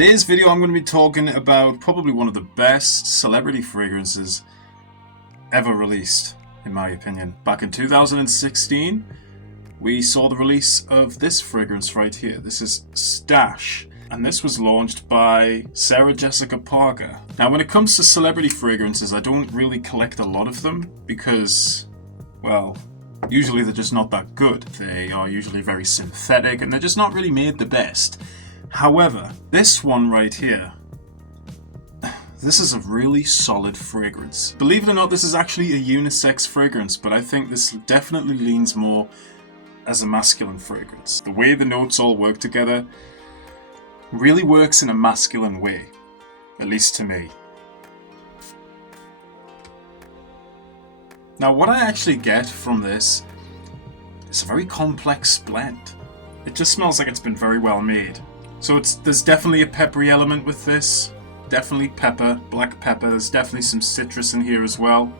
today's video I'm going to be talking about probably one of the best celebrity fragrances ever released, in my opinion. Back in 2016, we saw the release of this fragrance right here. This is Stash, and this was launched by Sarah Jessica Parker. Now, when it comes to celebrity fragrances, I don't really collect a lot of them because, well, usually they're just not that good. They are usually very synthetic and they're just not really made the best. However, this one right here, this is a really solid fragrance. Believe it or not, this is actually a unisex fragrance, but I think this definitely leans more as a masculine fragrance. The way the notes all work together really works in a masculine way, at least to me. Now, what I actually get from this is a very complex blend. It just smells like it's been very well made. So there's definitely a peppery element with this. Definitely pepper, black pepper. There's definitely some citrus in here as well.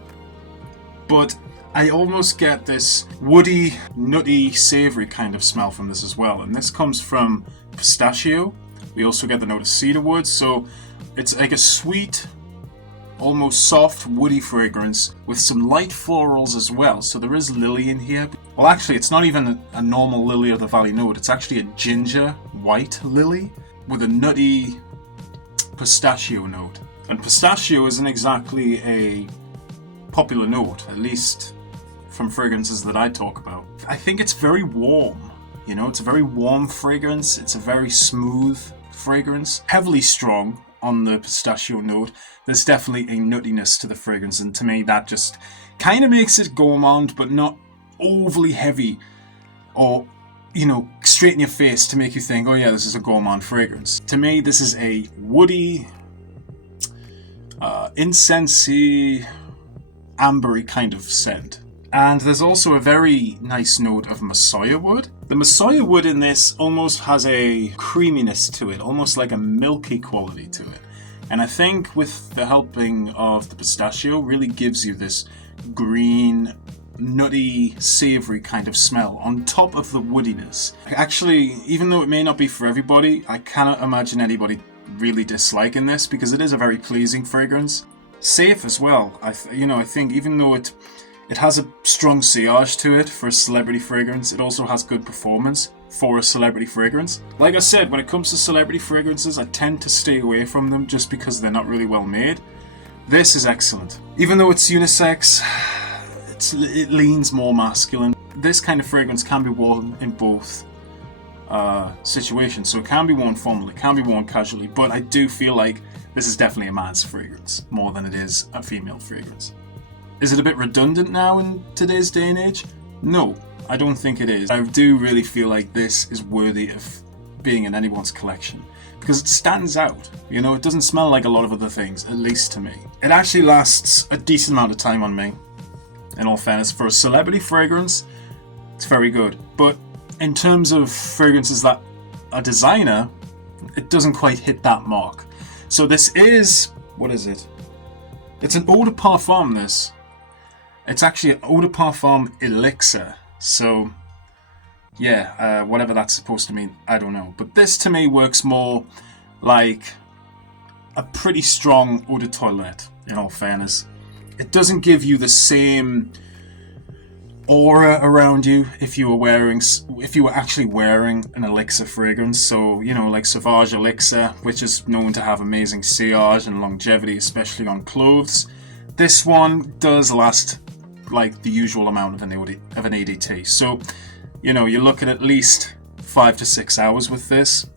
But I almost get this woody, nutty, savory kind of smell from this as well. And this comes from pistachio. We also get the note of cedarwood. So it's like a sweet, almost soft, woody fragrance with some light florals as well. So there is lily in here. Well, actually, it's not even a normal lily of the valley note. It's actually a ginger white lily with a nutty pistachio note. And pistachio isn't exactly a popular note, at least from fragrances that I talk about. I think it's very warm. You know, it's a very warm fragrance. It's a very smooth fragrance, heavily strong on the pistachio note. There's definitely a nuttiness to the fragrance, and to me that just kind of makes it gourmand, but not overly heavy or, you know, straight in your face to make you think, oh yeah, this is a gourmand fragrance. To me, this is a woody, incensey, ambery kind of scent. And there's also a very nice note of Messiah wood. The Messiah wood in this almost has a creaminess to it, almost like a milky quality to it. And I think with the helping of the pistachio really gives you this green, nutty, savory kind of smell on top of the woodiness. Actually, even though it may not be for everybody, I cannot imagine anybody really disliking this because it is a very pleasing fragrance. Safe as well. I think even though it has a strong sillage to it for a celebrity fragrance, it also has good performance for a celebrity fragrance. Like I said, when it comes to celebrity fragrances, I tend to stay away from them just because they're not really well made. This is excellent. Even though it's unisex, it leans more masculine. This kind of fragrance can be worn in both situations. So it can be worn formally, it can be worn casually, but I do feel like this is definitely a man's fragrance more than it is a female fragrance. Is it a bit redundant now in today's day and age? No, I don't think it is. I do really feel like this is worthy of being in anyone's collection because it stands out. You know, it doesn't smell like a lot of other things, at least to me. It actually lasts a decent amount of time on me, in all fairness. For a celebrity fragrance, it's very good. But in terms of fragrances that are designer, it doesn't quite hit that mark. So this is, what is it? It's an eau de parfum, this. It's actually an eau de parfum elixir. So, yeah, whatever that's supposed to mean, I don't know. But this to me works more like a pretty strong eau de toilette, in all fairness. It doesn't give you the same aura around you if you were actually wearing an elixir fragrance. So, you know, like Sauvage Elixir, which is known to have amazing sillage and longevity, especially on clothes. This one does last like the usual amount of an ADT. So, you know, you're looking at least 5 to 6 hours with this,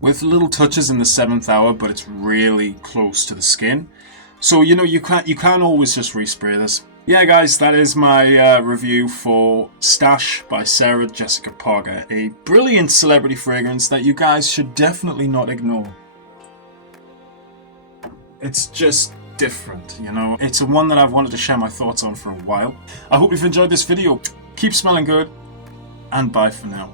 with little touches in the 7th hour, but it's really close to the skin. So, you know, you can't always just respray this. Yeah, guys, that is my review for Stash by Sarah Jessica Parker. A brilliant celebrity fragrance that you guys should definitely not ignore. It's just different, you know. It's a one that I've wanted to share my thoughts on for a while. I hope you've enjoyed this video. Keep smelling good, and bye for now.